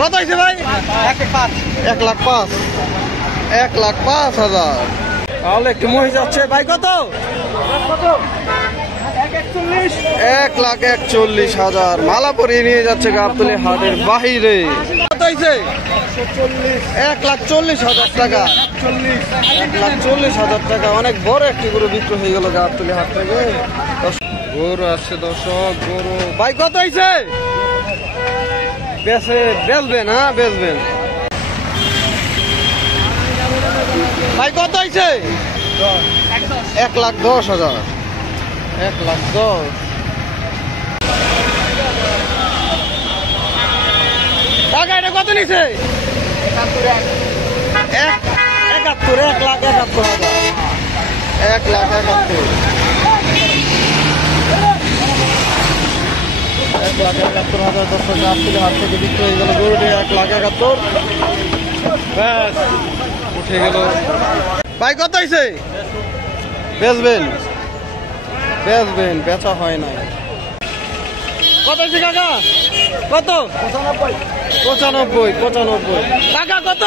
কত হয়েছে ভাই? 1,05,000। 1,05,000। তাহলে একটু মহিষ যাচ্ছে ভাই। কত? 1,41,000। মালা পরিয়ে নিয়ে যাচ্ছে গাবতলী হাটের বাহিরে। কত হয়েছে? 1,40,000 টাকা। 1,40,000 টাকা। অনেক বড় একটি গরু বিক্রি হয়ে গেল গাবতলী হাট থেকে। গরু আসছে দর্শক। গরু ভাই কত হয়েছে? বেচবেন? হ্যাঁ বেচবেন ভাই। কত হয়েছে? 1,10,000। 1,10,000। টাকা এটা কত নিছে? 1,71,000। 1,71,000। 1,71,000 দর্শক গাবতলী হাট থেকে বিক্রি হয়ে গেল গরুটি। 1,71,000 ব্যাস উঠে গেল ভাই। কত হয়েছে? বেচবেন? বেচা হয় না। কত হয়েছে কাকা? কত? 95। টাকা কত?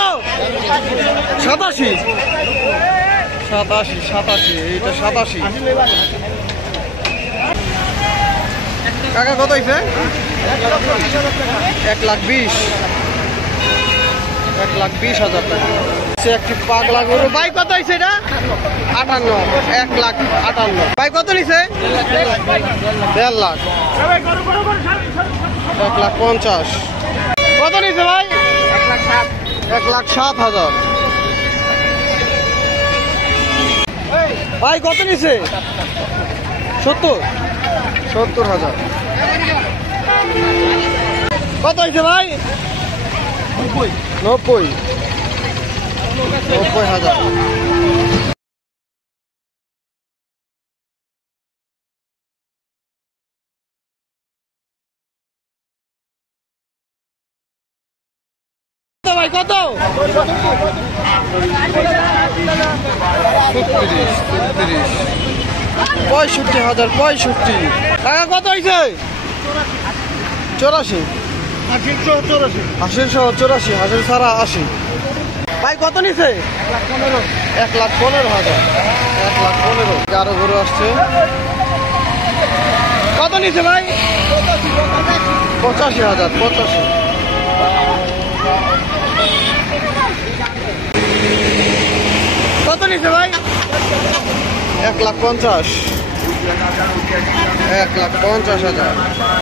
87। এইটা 87। কাকা কত হয়েছে? 1,20,000 টাকা। একটি পাগলা গরু ভাই। কত হয়েছে এটা? 58। 1,58,000। ভাই কত নিছে? 1.5 লাখ। 1,50,000। কত নিছে ভাই? 1,07,000। ভাই কত নিছে? 70,000। কত হয়েছে ভাই? 90,000। ভাই কত? 65,000। 65 টাকা। কত হয়েছে? 84। 80 হাসিল ছাড়া 80। ভাই কত নিছে? 1,15,000। 1,15,000। আরো গরু আসছে। কত নিছে ভাই? 85,000। 85। কত নিছে ভাই? 1,50,000। 1,50,000।